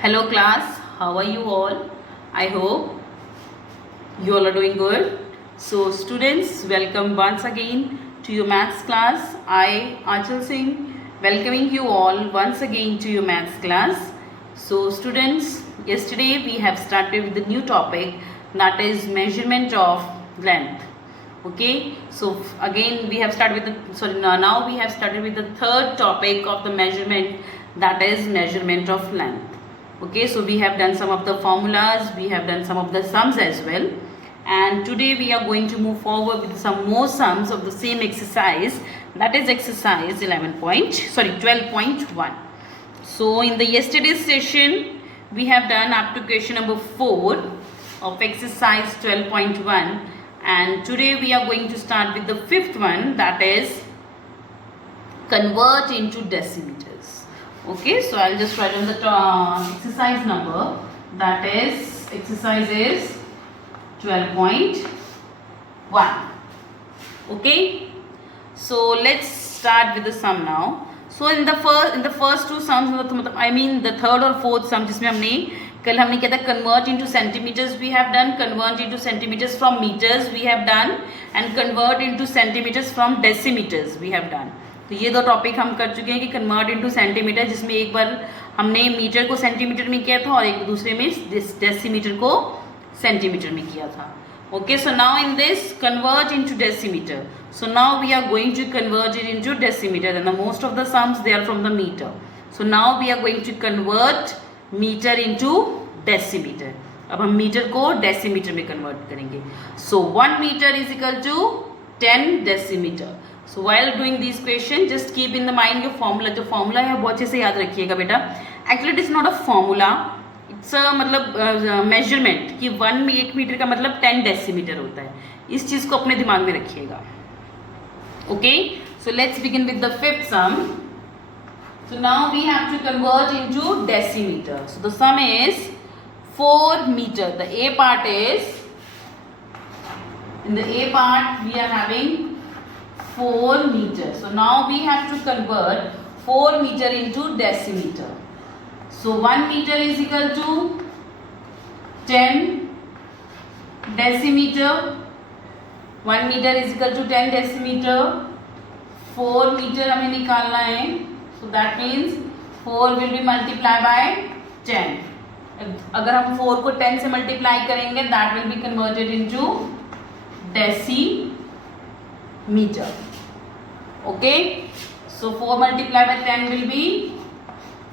Hello class, how are you all? I hope you all are doing good. So students, welcome once again to your maths class. I, Achal Singh, welcoming you all once again to your maths class. So students, yesterday we have started with the new topic, that is measurement of length. Okay, so again we have started with the, now we have started with the third topic of the measurement, that is measurement of length. Okay, so we have done some of the formulas, we have done some of the sums as well, and today we are going to move forward with some more sums of the same exercise, that is exercise 12.1. So in the yesterday's session we have done up to question number 4 of exercise 12.1, and today we are going to start with the fifth one, that is convert into decimeters. Okay, so I'll just write on the exercise number, that is exercise is 12.1. okay, so let's start with the sum now. So in the first two sums, I mean the third or fourth sum जिसमें हमने क्या था, convert into centimeters we have done, convert into centimeters from meters we have done, and convert into centimeters from decimeters we have done. तो ये दो topic हम कर चुके हैं कि कन्वर्ट इनटू सेंटीमीटर, जिसमें एक बार हमने मीटर को सेंटीमीटर में किया था और एक दूसरे में डेसीमीटर को सेंटीमीटर में किया था. Okay, so now in this convert into decimeter. So now we are going to convert it into decimeter, and the most of the sums they are from the meter. So now we are going to convert meter into decimeter. अब हम meter को decimeter में convert करेंगे. So 1 meter is equal to 10 decimeter. So while doing these questions, just keep in the mind your formula. जो formula है बहुत अच्छे से याद रखिएगा बेटा. Actually it is not a formula, it's a मतलब measurement कि 1 मीटर का मतलब 10 डेसीमीटर होता है. इस चीज़ को अपने दिमाग में रखिएगा. Okay, so let's begin with the fifth sum. So now we have to convert into decimeter. So the sum is 4 meter. The A part is, in the A part we are having 4 meter. So now we have to convert 4 meter into decimeter. So 1 meter is equal to 10 decimeter. 1 meter is equal to 10 decimeter. 4 meter हमें निकालना है. So that means 4 will be multiplied by 10. अगर हम 4 को 10 से multiply करेंगे, that will be converted into decimeter. Okay, so 4 multiplied by 10 will be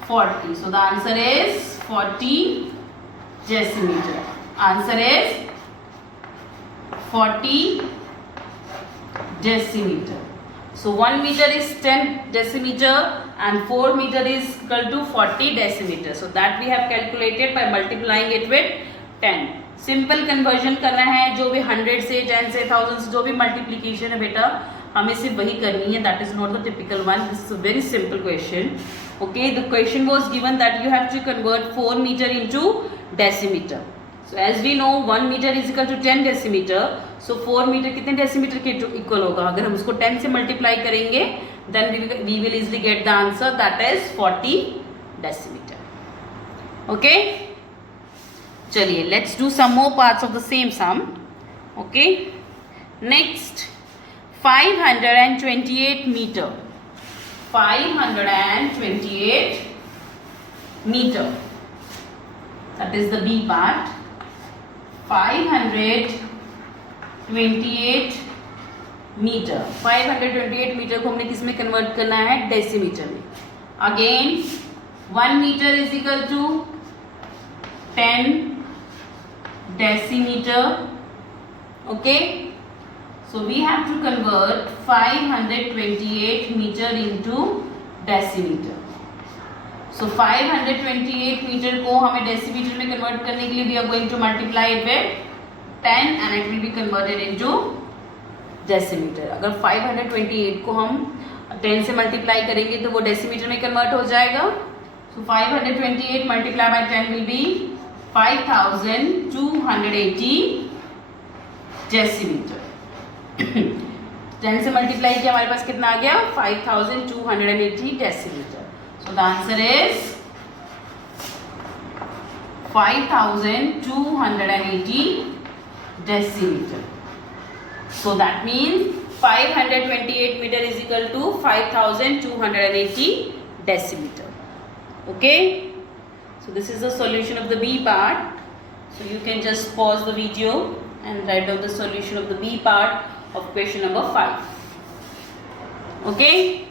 40. So the answer is 40 decimeter. Answer is 40 decimeter. So 1 meter is 10 decimeter and 4 meter is equal to 40 decimeter. So that we have calculated by multiplying it with 10. Simple conversion करना है, जो भी 100 से 10 से 1000 से जो भी multiplication है बेटा, हमें सिर्फ वही करनी है. That is not the typical one. This is a very simple question. Okay, the question was given that you have to convert 4 meter into decimeter. So as we know 1 meter is equal to 10 decimeter. So 4 meter कितने decimeter के equal होगा? अगर हम उसको 10 से multiply करेंगे, then we will easily get the answer, that is 40 decimeter. Okay, चलिए let's do some more parts of the same sum. Okay, next 528 meter. 528 meter. That is the B part. 528 meter. 528 meter को हमने किस में convert करना है? Decimeter में. Again 1 meter is equal to 10 decimeter. Okay. So we have to convert 528 meter into decimeter. So 528 meter को हमें decimeter में convert करने के लिए we are going to multiply it with 10 and it will be converted into decimeter. अगर 528 को हम 10 से multiply करेंगे तो वो decimeter में convert हो जाएगा. So 528 multiplied by 10 will be 5280 decimeter. 10 से मल्टीप्लाई किया, हमारे पास कितना आ गया? 5280 decimetre. So the answer is 5280 decimeter. So that means 528 meter is equal to 5280 decimeter. Okay, so this is the solution of the B part. So you can just pause the video and write down the solution of the B part of question number 5. Okay,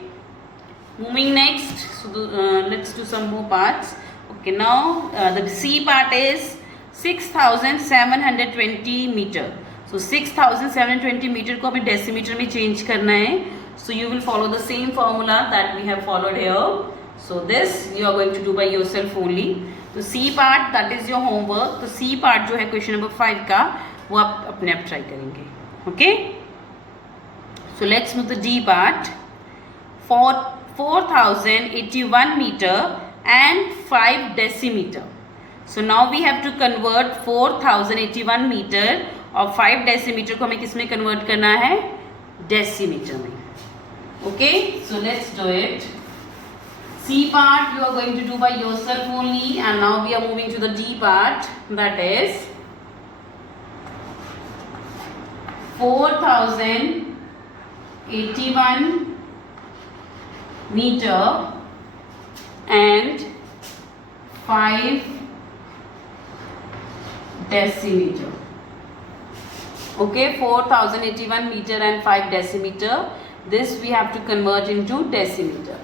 moving next. So let's do some more parts. Okay, now the C part is 6720 meter. So 6720 meter को हमें decimeter में change करना है. So you will follow the same formula that we have followed here. So this you are going to do by yourself only. तो C part that is your homework. तो C part जो है question number 5 का वो आप अपने आप try करेंगे. Okay? So let's move to D part. For 4081 meter and 5 decimeter. So now we have to convert 4081 meter और 5 decimeter को हमें किस में convert करना है? Decimeter में. Okay? So let's do it. C part you are going to do by yourself only, and now we are moving to the D part, that is 4081 meter and 5 decimeter. Okay, 4081 meter and 5 decimeter. This we have to convert into decimeter.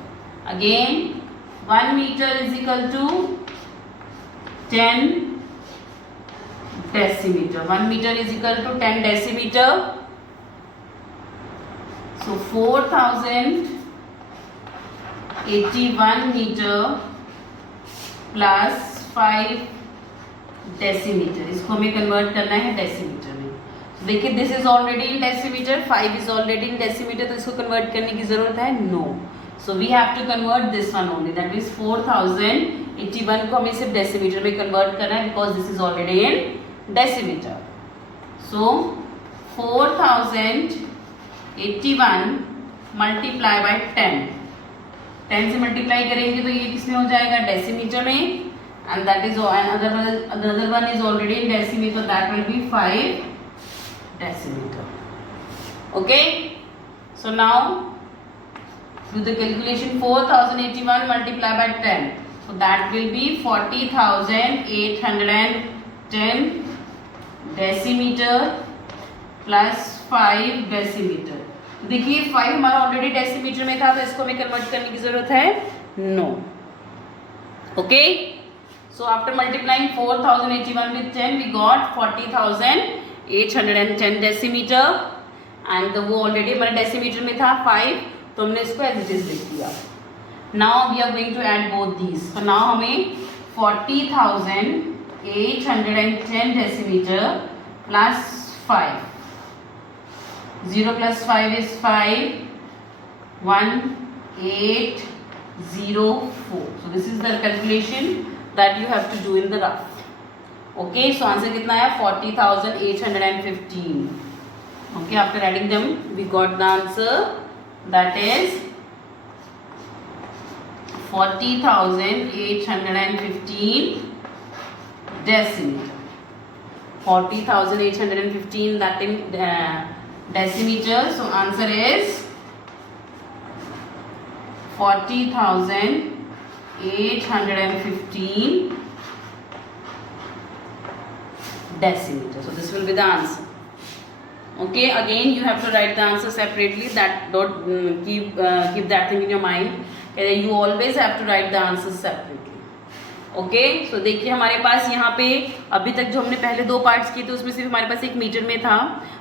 Again, 1 meter is equal to 10 decimeter. 1 meter is equal to 10 decimeter. So 4081 meter plus 5 decimeter. इसको हमें convert करना है decimeter में. देखिए, this is already in decimeter, 5 is already in decimeter, तो इसको convert करने की जरूरत है? No. So we have to convert this one only. That means 4081 को हमें सिर्फ decimeter में convert करना है because this is already in decimeter. So 4081 multiply by 10. 10 से multiply करेंगे तो ये किसमें हो जाएगा? Decimeter में. And that is another one is already in decimeter. That will be 5 decimeter. Okay. So now do the calculation. 4081 multiplied by 10. So that will be 40,810 decimeter plus 5 decimeter. देखिए 5 हमारा ऑलरेडी डेसीमीटर में था तो इसको हमें convert करने की जरूरत है? No. Okay, so after multiplying 4081 with 10 we got 40,810 decimeter and वो ऑलरेडी हमारे डेसीमीटर में था 5, तो हमने इसको एज इट इज लिख दिया. Now we are going to add both these. तो नाउ हमें 40,810 decimeter plus 5. 0 plus 5 is 5. 1804. So this is the calculation that you have to do in the rough. Okay, so answer कितना है? 40,815. Okay, after adding them we got the answer, that is 40,815 decimeter. 40,815 that in decimeter. So answer is 40,815 decimeter. So this will be the answer. Okay, again you have to write the answer separately. That don't keep that thing in your mind. You always have to write the answer separately. Okay, so देखिए हमारे पास यहाँ पे अभी तक जो हमने पहले 2 parts किए थे उसमें सिर्फ हमारे पास 1 मीटर में था,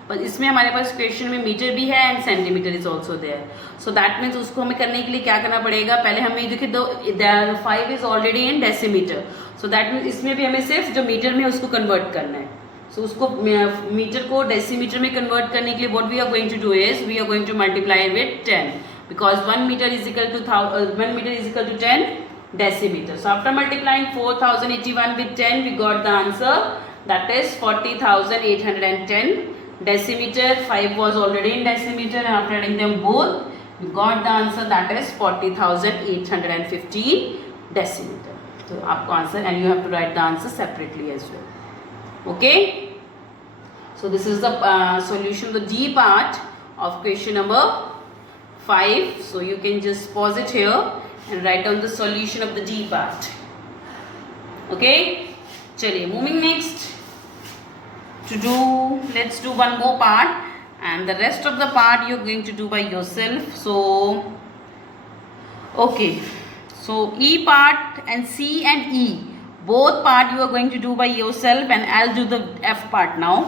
पर इसमें हमारे पास क्वेश्चन में मीटर भी है and centimeter is also there. So that means उसको हमें करने के लिए क्या करना पड़ेगा? पहले हमें देखिए 5 is already in decimetre, so that means इसमें भी हमें सिर्फ जो मीटर में उसको कन्वर्ट करना है. सो उसको मीटर को डेसीमीटर में कन्वर्ट करने के लिए what we are going to do is we are going to multiply with 10 because 1 meter is equal to 10 decimeter. So after multiplying 4081 with 10 we got the answer, that is 40,810 decimeter. 5 was already in decimeter and after adding them both we got the answer, that is 40,815 decimeter. तो आपको answer and you have to write the answer separately as well. Okay, so this is the solution, the D part of question number 5. So you can just pause it here and write down the solution of the D part. Okay, chaliye moving next to do, let's do one more part and the rest of the part you're going to do by yourself. So okay, so E part and C and E both part you are going to do by yourself and I'll do the F part now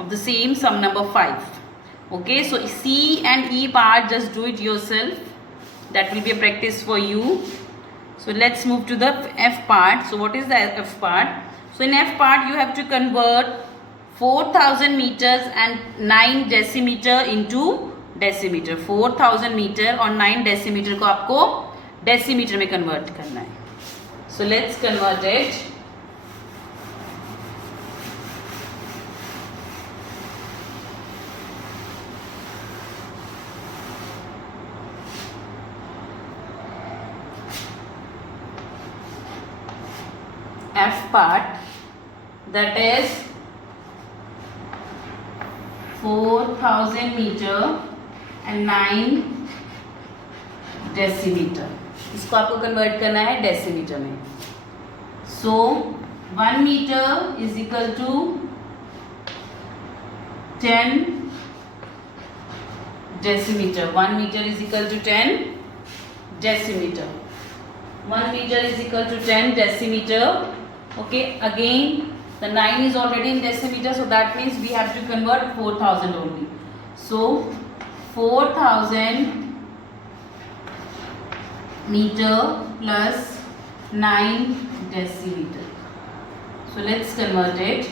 of the same sum number 5. Okay, so C and E part just do it yourself, that will be a practice for you. So let's move to the F part. So what is the F part? So in F part you have to convert 4000 meters and 9 decimeter into decimeter. 4000 meter और 9 decimeter को आपको decimeter में convert करना है. So let's convert it. F part, that is 4000 meter and 9 decimeter. इसको आपको convert करना है डेसीमीटर में. So 1 meter is equal to 10 decimeter. 1 meter is equal to 10 decimeter. 1 meter is equal to 10 decimeter. Okay, again the 9 is already in decimeter, so that means we have to convert 4000 only. So 4000 meter plus 9 decimeter. So let's convert it.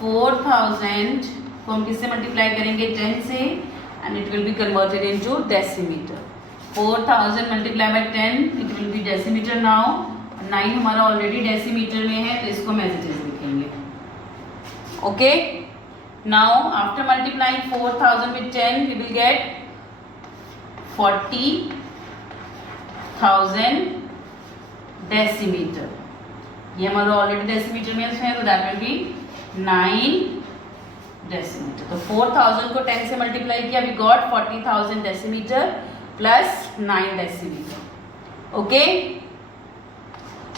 4000 को हम किससे multiply करेंगे? 10 से, and it will be converted into decimeter. 4000 multiplied by 10, it will be decimeter now. 9 हमारा already decimetre में है, तो इसको हम एज इट इज लिखेंगे. Okay, now after multiplying 4000 with 10 we will get 40,000 decimeter. ये हमारा ऑलरेडी डेसीमीटर में है, तो दैट विल बी 9 decimeter. तो 4000 को 10 से मल्टीप्लाई किया, we got 40,000 decimeter plus 9 decimeter. Okay,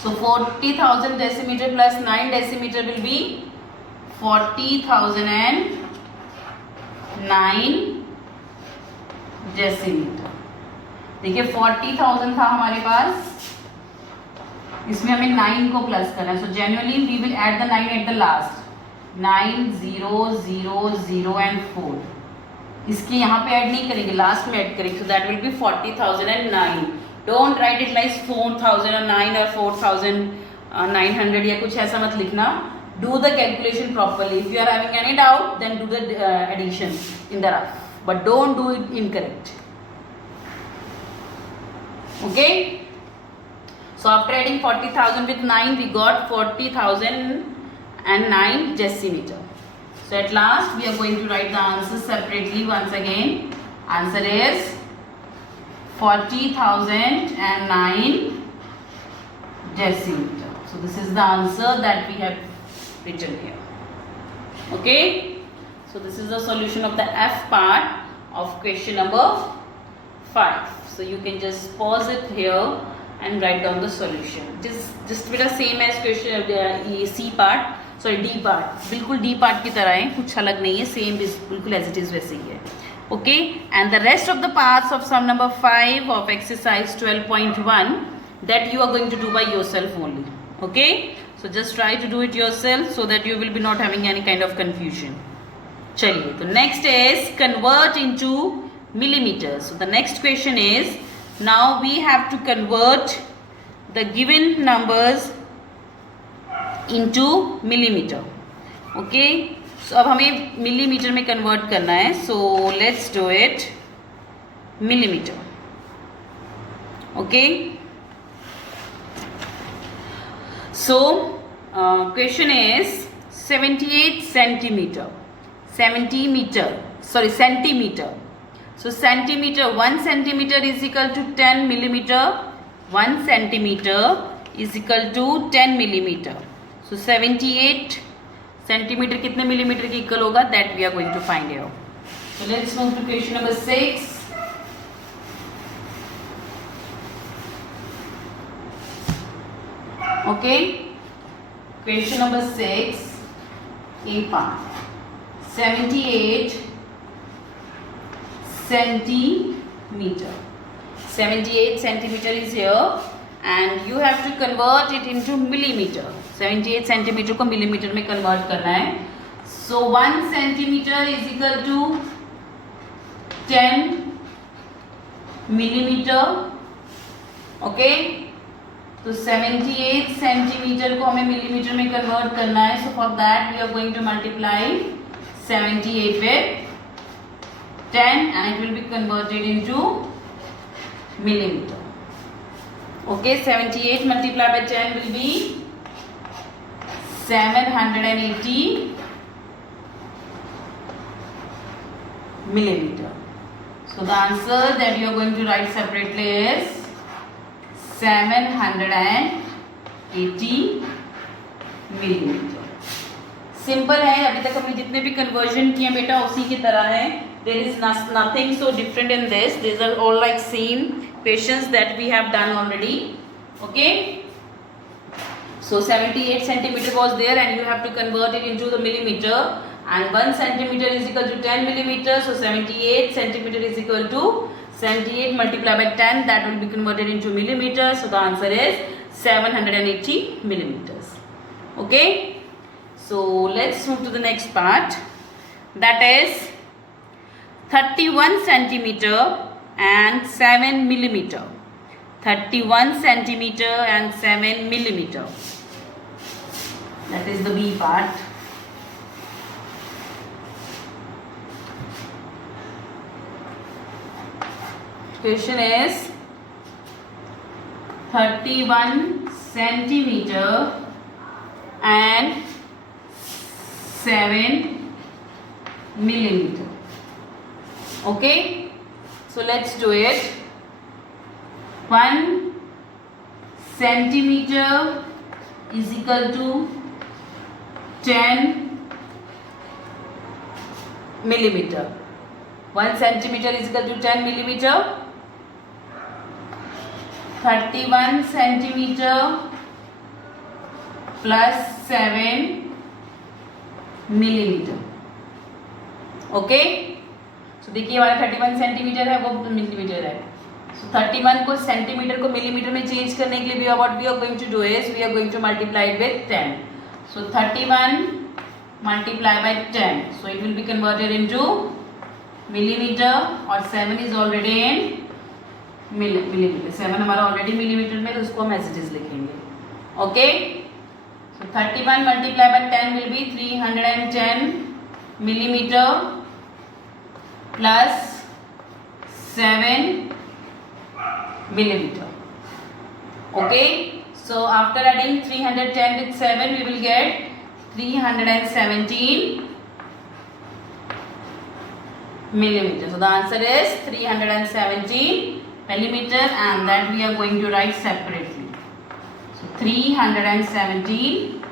so 40,000 decimeter plus 9 decimeter will be 40,009 decimeter. देखिए 40,000 था हमारे पास, इसमें हमें 9 को प्लस करना है. So genuinely we will add the 9 at the last. 9 0 0 0 and 4. इसकी यहाँ पे ऐड नहीं करेंगे, लास्ट में ऐड करेंगे. So that will be 40,009. Don't write it like 4009 और 4900 या कुछ ऐसा मत लिखना. Do the calculation properly. If you are having any doubt then do the addition in the rough, but don't do it incorrect. Okay, so after adding 40,000 with 9 we got 40,009 decimeter. So at last we are going to write the answer separately once again. Answer is 40,009 decimeter. So this is the answer that we have written here. Okay, so this is the solution of the F part of question number 5. So you can just pause it here and write down the solution. It is just bit the same as question C part, sorry D part. बिल्कुल D part की तरह है, कुछ अलग नहीं है, same बिल्कुल as it is वैसे ही है. Okay, and the rest of the parts of sum number 5 of exercise 12.1 that you are going to do by yourself only. Okay, so just try to do it yourself so that you will be not having any kind of confusion. चलिए, तो next is convert into millimeters. So the next question is, now we have to convert the given numbers into millimeter. Okay, so अब हमें millimeter में convert करना है. So let's do it millimeter. Okay, so question is 78 centimeter. So centimeter, 1 centimeter is equal to 10 millimeter. 1 centimeter इज equal to 10 millimeter. So 78 centimeter कितने millimeter के equal होगा, that we are going to find here. So let's move to question number 6. Okay, question number 6, A part. 78 centimeter. 78 centimeter is here, and you have to convert it into millimeter. 78 centimeter को millimeter में convert करना है. So 1 centimeter is equal to 10 millimeter. Okay. तो 78 centimetre को हमें millimetre में convert करना है. So for that we are going to multiply 78 with 10 and it will be converted into millimeter. Okay, 78 multiply by 10 will be 780 millimeter. So the answer that you are going to write separately is 780 millimetre. Simple है. अभी तक हमने जितने भी conversion किए बेटा उसी की तरह है. There is nothing so different in this. These are all like same questions that we have done already. Okay, so 78 centimeter was there and you have to convert it into the millimeter, and 1 centimeter is equal to 10 millimeter. So 78 centimeter is equal to 78 multiplied by 10, that will be converted into millimeters. So the answer is 780 millimeters. Okay, so let's move to the next part, that is 31 centimeter and 7 millimeter. 31 centimeter and 7 millimeter, that is the B part. Question is 31 centimeter and 7 millimeter. Okay, so let's do it. 1 centimeter is equal to 10 millimeter. 1 centimeter is equal to 10 millimeter. 31 centimeter plus 7 millimeter. Okay, सो देखिए हमारा 31 centimetre है, वो millimetre है. सो 31 को centimetre को millimetre में change करने के लिए what we are going to do is we are going to multiply it with 10. So 31 multiply by 10, so it will be converted into millimeter और 7 इज ऑलरेडी इन मिलीमीटर. 7 हमारा already millimetre में, तो उसको हम as it is लिखेंगे. Okay, so 31 multiply by 10 will B 310 millimeter plus 7 millimeter. Okay, so after adding 310 with 7 we will get 317 millimeter. So the answer is 317 millimeter, and that we are going to write separately. So 317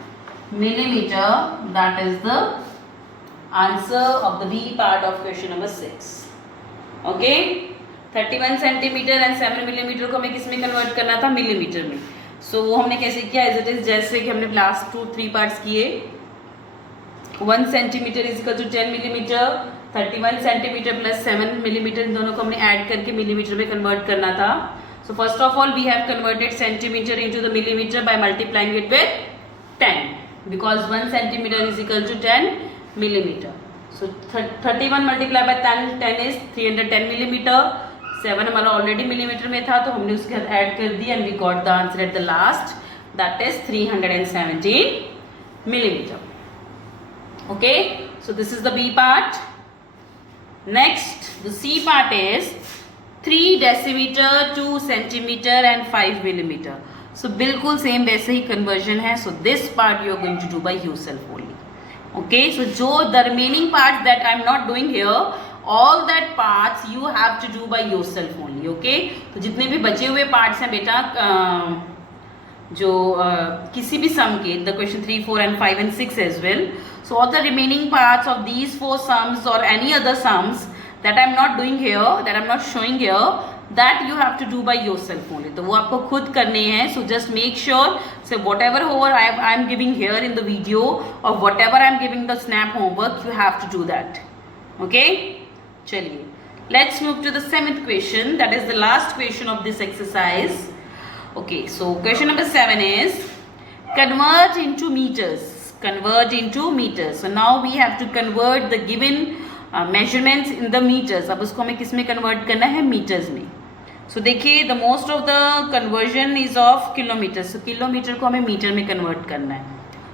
millimeter, that is the answer of the B part of question number 6. Okay, 31 centimetre and 7 millimetre को हमें किस में convert करना था, millimetre में. सो वो हमने कैसे किया, एज इट इज जैसे कि हमने लास्ट 2-3 पार्ट्स किए. 1 centimetre is equal to 10 millimetre, 31 centimetre plus 7 millimetre, इन दोनों को हमने ऐड करके मिलीमीटर में कन्वर्ट करना था. So first of all we have converted centimeter into the millimeter by multiplying it with 10, because 1 centimetre is equal to 10 millimeter. So 31 multiplied by 10 is 310 millimeter. 7 हमारा already millimetre में था, तो हमने उसके साथ ऐड कर दिया and we got the answer at the last, that is 317 millimeter. Okay, so this is the B part. Next, the C part is 3 decimeter, 2 centimeter and 5 millimeter. So बिल्कुल same वैसे ही कन्वर्जन है. So this part you are going to do by yourself only. Okay, so जो the remaining parts that I am not doing here, all that parts you have to do by yourself only. Okay, तो जितने भी बचे हुए parts हैं बेटा जो किसी भी सम के the question 3, 4 and 5 and 6 as well. So all the remaining parts of these 4 sums or any other sums that I am not doing here, that I am not showing here, that you have to do by yourself only. तो वो आपको खुद करने हैं. So just make sure, so whatever homework I am giving here in the video or whatever I am giving the snap homework, you have to do that. Okay? चलिए, let's move to the 7th question. That is the last question of this exercise. Okay, so question number 7 is convert into meters. Convert into meters. So now we have to convert the given measurements in the meters. अब उसको हमें किस में convert करना है? meters में. So देखिए, the most of the conversion is of kilometers. So kilometer को हमें meter में convert करना है.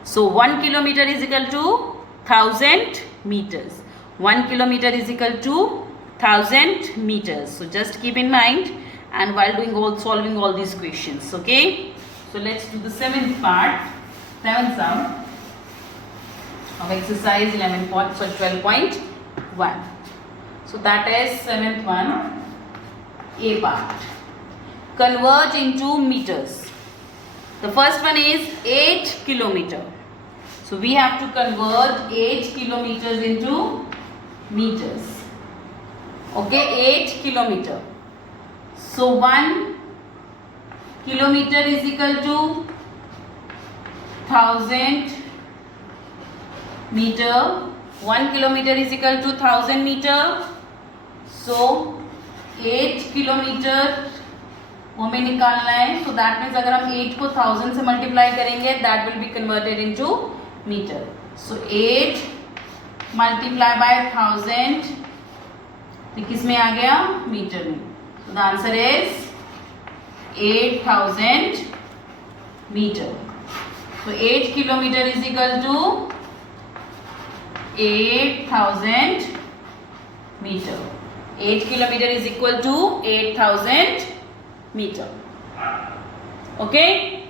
So 1 kilometer is equal to 1000 meters. 1 kilometer is equal to 1000 meters. So just keep in mind, and while doing solving all these questions, okay? So let's do the 7th part, 7th sum of exercise 12.1. So that is 7th one, A part. Convert into meters. The first one is 8 kilometer. So we have to convert 8 kilometers into meters. Okay, 8 kilometer. So 1 kilometer is equal to 1000 meter. 1 kilometer is equal to 1000 meter. So 8 kilometer हमें निकालना है. So that means अगर हम 8 को 1000 से multiply करेंगे, that will be converted into meter. So 8 multiply by 1000, ये किस में आ गया? मीटर में. So the answer is 8000 meter. So 8 kilometer is equal to 8000 meter. 8 kilometer is equal to 8000 meter. Okay?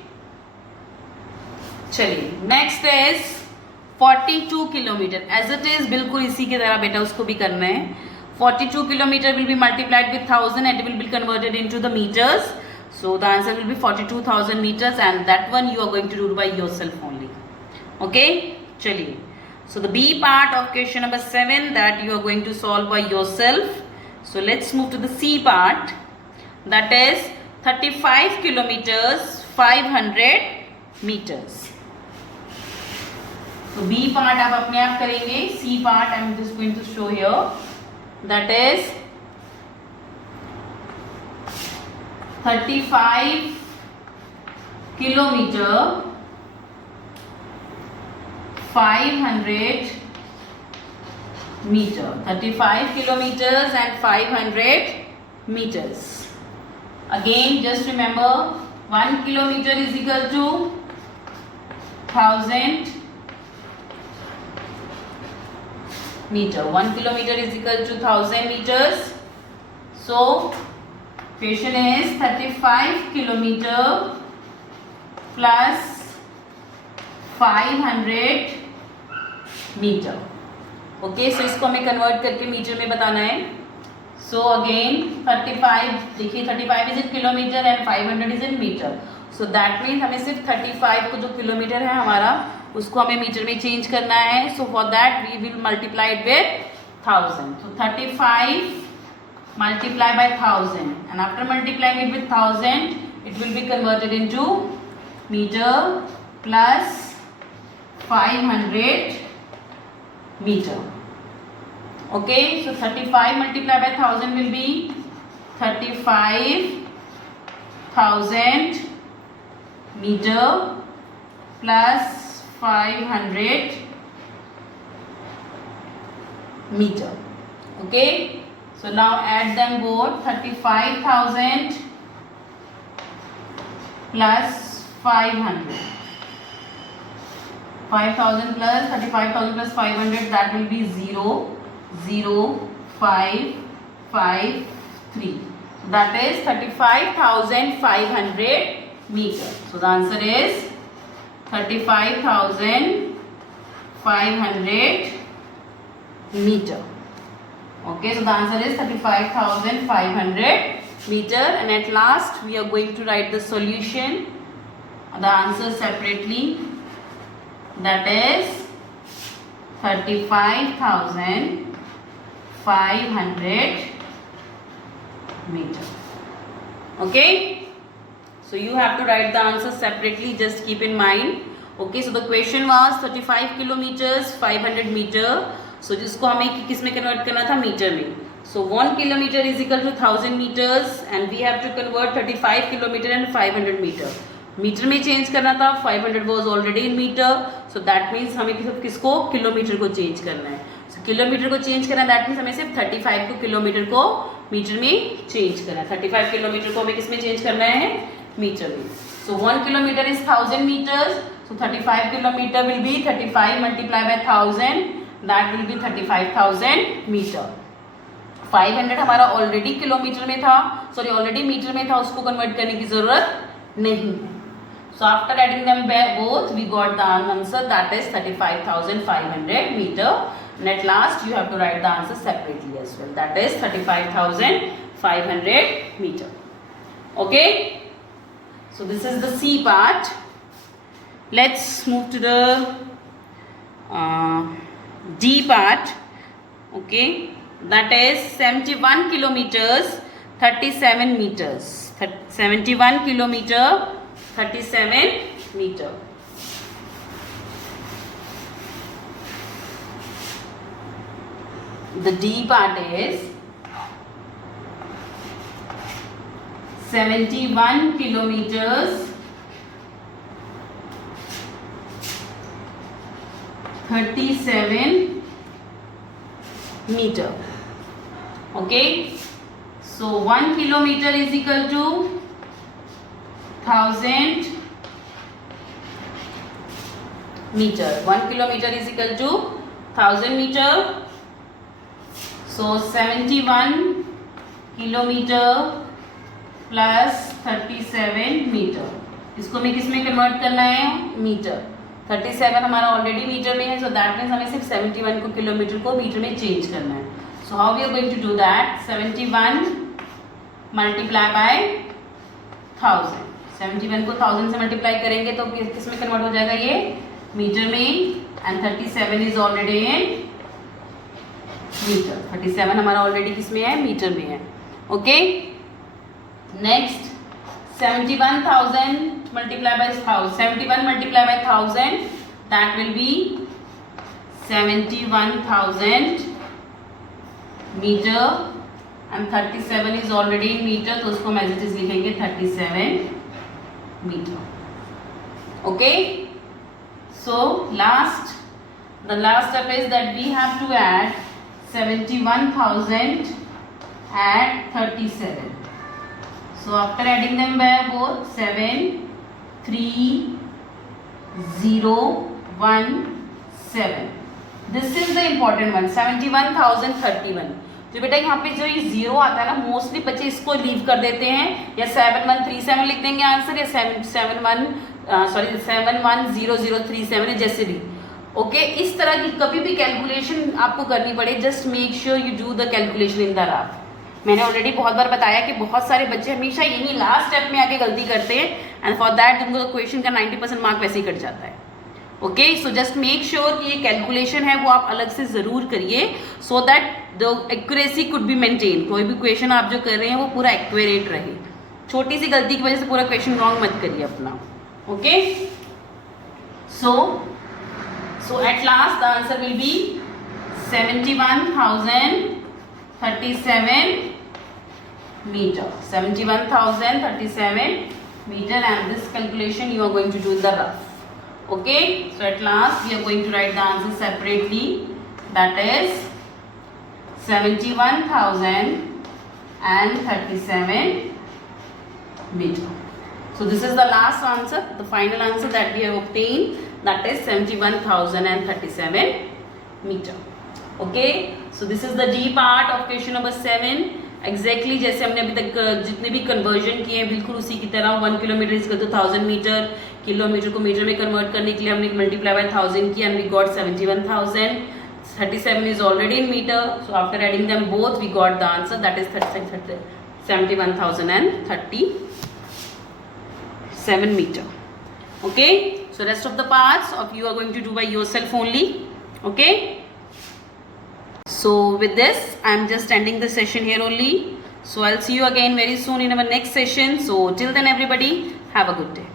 चलिए, next is 42 kilometer. As it is, बिल्कुल इसी की तरह बेटा उसको भी करना है. 42 kilometer will be multiplied with 1000 and it will be converted into the meters. So the answer will be 42,000 meters, and that one you are going to do by yourself only. Okay? चलिए. So the B part of question number 7 that you are going to solve by yourself. So let's move to the C part. That is 35 kilometers 500 meters. So B part आप अपने आप करेंगे. C part I am just going to show here. That is 35 kilometer 500 meter. 35 kilometers and 500 meters. Again, just remember, 1 kilometer is equal to 1000 meter. 1 kilometer is equal to 1000 meters. So question is 35 kilometer plus 500 meter. Okay, so इसको हमें convert करके metre में बताना है. So again 35, देखिए 35 is in kilometer and 500 is in meter. So that means हमें सिर्फ 35 को जो किलोमीटर है हमारा, उसको हमें मीटर में चेंज करना है. So for that we will multiply it with 1000. So 35 multiply by 1000, and after multiplying it with 1000 it will be converted into meter plus 500 meter. Okay, so 35 multiplied by 1000 will be 35,000 meter plus 500 meter. Okay, so now add them both. 35,000 plus 500. 5,000 plus 35,000 plus 500, that will be 0, 0, 5, 5, 3. So that is 35,500 meter. So the answer is 35,500 meter. Okay, so the answer is 35,500 meter, and at last we are going to write the solution the answer separately, that is 35,500 meter. Okay, so you have to write the answer separately, just keep in mind. Okay, so the question was 35 kilometers 500 meter. So जिसको हमें किस में convert करना था, metre में. So 1 kilometer is equal to 1000 meters and we have to convert 35 kilometer and 500 meter. Metre में change करना था, 500 was already in meter, so that means हमें किसको किलोमीटर को चेंज करना है. So किलोमीटर को चेंज करना है, that means हमें सिर्फ 35 को किलोमीटर को मीटर में चेंज करना है. 35 किलोमीटर को हमें किस में चेंज करना है, मीटर में. So 1 kilometer is 1000 meters, so 35 kilometer will be 35 multiplied by 1000, that will be 35,000 meter. 500 हमारा ऑलरेडी किलोमीटर में था, सॉरी ऑलरेडी मीटर में था, उसको कन्वर्ट करने की जरूरत नहीं है. So after adding them both, we got the answer, that is 35,500 meter. And at last you have to write the answer separately as well, that is 35,500 meter. Okay, so this is the C part. Let's move to the D part. Okay, that is 71 kilometers 37 meters. 71 kilometer 37 meter. The D part is 71 kilometers 37 meter. Okay, so 1 kilometer is equal to 1000 meter. 1 kilometer is equal to 1000 meter. So 71 kilometer plus 37 meter. इसको हमें किस में convert करना है, metre. 37 हमारा already metre में है, so that means हमें सिर्फ 71 को किलोमीटर को मीटर में चेंज करना है. So how we are going to do that? 71 multiply by 1000. 71 को 1000 से मल्टीप्लाई करेंगे तो किस में कन्वर्ट हो जाएगा, ये मीटर में. And 37 is already in meter. 37 हमारा ऑलरेडी किस में है, मीटर में है. Okay, next 71,000 multiply by 1000. 71 multiply by 1000, that will be 71,000 meter. And 37 is already in meter, तो उसको हम as it is लिखेंगे 37 meter. Okay, so the last step is that we have to add 71,000 and 37. So after adding them by both, 7 3 0 1 7. This is the important one, 71,031. जो बेटा यहाँ पे जो ये जीरो आता है ना, मोस्टली बच्चे इसको लीव कर देते हैं, या 7137 लिख देंगे आंसर, या 710037 जैसे भी. ओके, इस तरह की कभी भी कैलकुलेशन आपको करनी पड़े, just make sure you do the calculation in the rough. मैंने ऑलरेडी बहुत बार बताया कि बहुत सारे बच्चे हमेशा यही लास्ट स्टेप में आके गलती करते हैं, एंड फॉर दैट उनको क्वेश्चन का 90% मार्क वैसे ही कट जाता है. Okay, so just make sure कि ये कैलकुलेशन है वो आप अलग से ज़रूर करिए, so that the accuracy could be maintain. कोई भी क्वेश्चन आप जो कर रहे हैं वो पूरा एक्यूरेट रहे. छोटी सी गलती की वजह से पूरा क्वेश्चन रॉन्ग मत करिए अपना. Okay, so at last the answer will be 71,037 meter. 71,037 meter, and this calculation you are going to do in the rough. Okay, so at last we are going to write the answer separately, that is 71,037 meter. So this is the last answer, the final answer that we have obtained, that is 71,037 meter. Okay, so this is the D part of question number 7. Exactly जैसे हमने अभी तक जितने भी conversion किए हैं बिल्कुल उसी की तरह. 1 किलोमीटर इज तो 1000 मीटर, किलोमीटर को मीटर में कन्वर्ट करने के लिए हमने मल्टीप्लाई बाय 1000 किया, and we got 71,000. 37 is already in meter, so after adding them both we got the answer, that is 71,037 meter. Okay, so rest of the parts of you are going to do by yourself only. Okay, so with this I am just ending the session here only. So I'll see you again very soon in our next session. So till then everybody, have a good day.